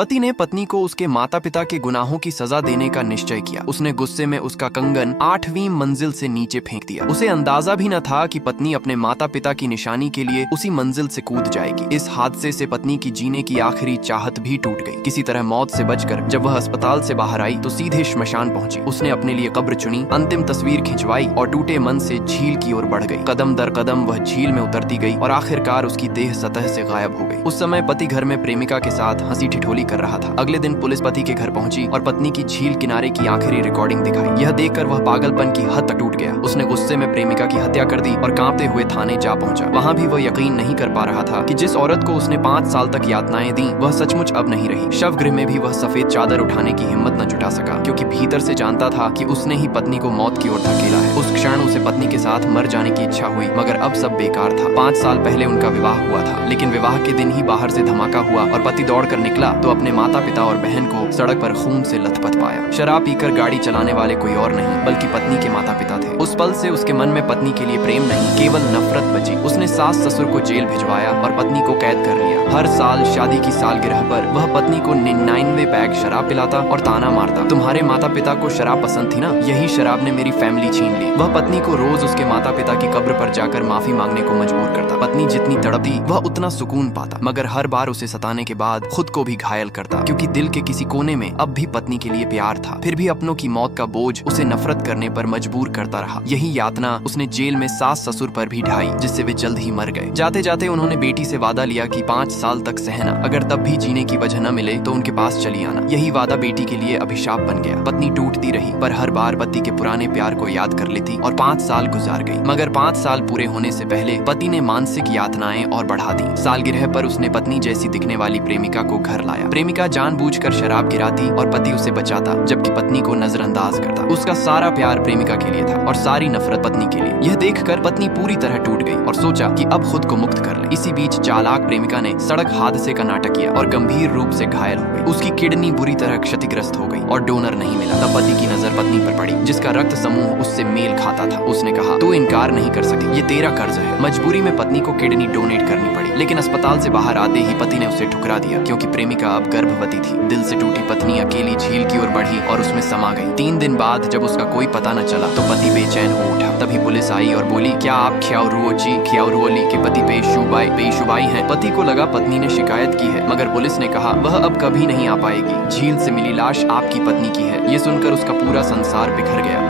पति ने पत्नी को उसके माता पिता के गुनाहों की सजा देने का निश्चय किया। उसने गुस्से में उसका कंगन 8वीं मंजिल से नीचे फेंक दिया। उसे अंदाजा भी न था कि पत्नी अपने माता पिता की निशानी के लिए उसी मंजिल से कूद जाएगी। इस हादसे से पत्नी की जीने की आखिरी चाहत भी टूट गई। किसी तरह मौत से बचकर जब वह अस्पताल से बाहर आई तो सीधे श्मशान पहुंची। उसने अपने लिए कब्र चुनी, अंतिम तस्वीर खिंचवाई और टूटे मन से झील की ओर बढ़ गई। कदम दर कदम वह झील में उतरती गई और आखिरकार उसकी देह सतह से गायब हो गई। उस समय पति घर में प्रेमिका के साथ हंसी ठिठोली कर रहा था। अगले दिन पुलिस पति के घर पहुंची और पत्नी की झील किनारे की आखिरी रिकॉर्डिंग दिखाई। यह देखकर वह पागलपन की हद तक टूट गया। उसने गुस्से में प्रेमिका की हत्या कर दी और कांपते हुए थाने जा पहुंचा। वहां भी वह यकीन नहीं कर पा रहा था कि जिस औरत को उसने 5 साल तक यातनाएं दी वह सचमुच अब नहीं रही। शवगृह में भी वह सफेद चादर उठाने की हिम्मत न जुटा सका, क्योंकि भीतर से जानता था कि उसने ही पत्नी को मौत की ओर धकेला है। उस क्षण उसे पत्नी के साथ मर जाने की इच्छा हुई, मगर अब सब बेकार था। 5 साल पहले उनका विवाह हुआ था, लेकिन विवाह के दिन ही बाहर से धमाका हुआ और पति दौड़कर निकला तो अपने माता पिता और बहन को सड़क पर खून से लथपथ पाया। शराब पीकर गाड़ी चलाने वाले कोई और नहीं बल्कि पत्नी के माता पिता थे। उस पल से उसके मन में पत्नी के लिए प्रेम नहीं, केवल नफरत बची। उसने सास ससुर को जेल भिजवाया और पत्नी को कैद कर लिया। हर साल शादी की सालगिरह पर वह पत्नी को 99 पैग शराब पिलाता और ताना मारता, तुम्हारे माता पिता को शराब पसंद थी ना, यही शराब ने मेरी फैमिली छीन ली। वह पत्नी को रोज उसके माता पिता की कब्र पर जाकर माफी मांगने को मजबूर करता। पत्नी जितनी तड़पती वह उतना सुकून पाता, मगर हर बार उसे सताने के बाद खुद को भी घायल करता, क्योंकि दिल के किसी कोने में अब भी पत्नी के लिए प्यार था। फिर भी अपनों की मौत का बोझ उसे नफरत करने पर मजबूर करता रहा। यही यातना उसने जेल में सास ससुर पर भी ढाई, जिससे वे जल्द ही मर गए। जाते जाते उन्होंने बेटी से वादा लिया कि 5 साल तक सहना, अगर तब भी जीने की वजह न मिले तो उनके पास चली आना। यही वादा बेटी के लिए अभिशाप बन गया। पत्नी टूटती रही, पर हर बार पति के पुराने प्यार को याद कर लेती और 5 साल गुजार गई। मगर 5 साल पूरे होने से पहले पति ने मानसिक यातनाएं और बढ़ा दी। सालगिरह पर उसने पत्नी जैसी दिखने वाली प्रेमिका को घर लाया। प्रेमिका जानबूझकर शराब गिराती और पति उसे बचाता, जबकि पत्नी को नजरअंदाज करता। उसका सारा प्यार प्रेमिका के लिए था और सारी नफरत पत्नी के लिए। यह देखकर पत्नी पूरी तरह टूट गई और सोचा कि अब खुद को मुक्त कर ले। इसी बीच चालाक प्रेमिका ने सड़क हादसे का नाटक किया और गंभीर रूप से घायल हो गई। उसकी किडनी बुरी तरह क्षतिग्रस्त हो गई और डोनर नहीं मिला। तब पति की नजर पत्नी पर पड़ी, जिसका रक्त समूह उससे मेल खाता था। उसने कहा, तू इनकार नहीं कर सकती, ये तेरा कर्ज है। मजबूरी में पत्नी को किडनी डोनेट करनी पड़ी, लेकिन अस्पताल से बाहर आते ही पति ने उसे ठुकरा दिया, क्योंकि प्रेमिका अब गर्भवती थी। दिल से टूटी पत्नी अकेली झील की ओर बढ़ी और उसमें समा गई। 3 दिन बाद जब उसका कोई पता न चला तो पति बेचैन हो उठा। तभी पुलिस आई और बोली, क्या आप ख्याउरुओली के पति बेशुबाई हैं? पति को लगा पत्नी ने शिकायत की है, मगर पुलिस ने कहा वह अब कभी नहीं आ पाएगी। झील से मिली लाश आपकी पत्नी की है। ये सुनकर उसका पूरा संसार बिखर गया।